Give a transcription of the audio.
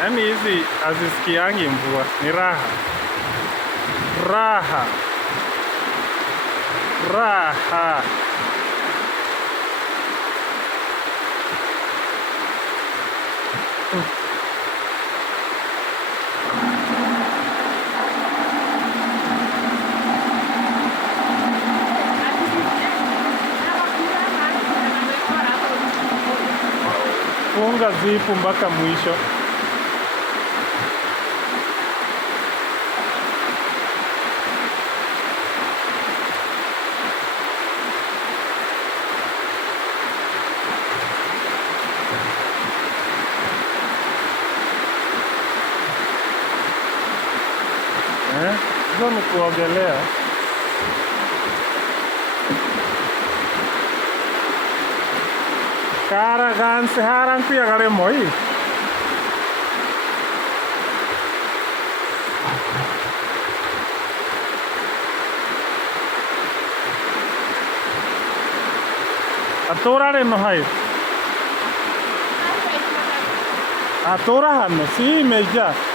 Yaani hizi hazisikiangi mvua, ni raha. Raha. Raha. Funga zipu mpaka mwisho. Hizo ni kuogelea. Kara ganse harang pia kare moi. Atora re no hai. Atora hanno, sì, meja.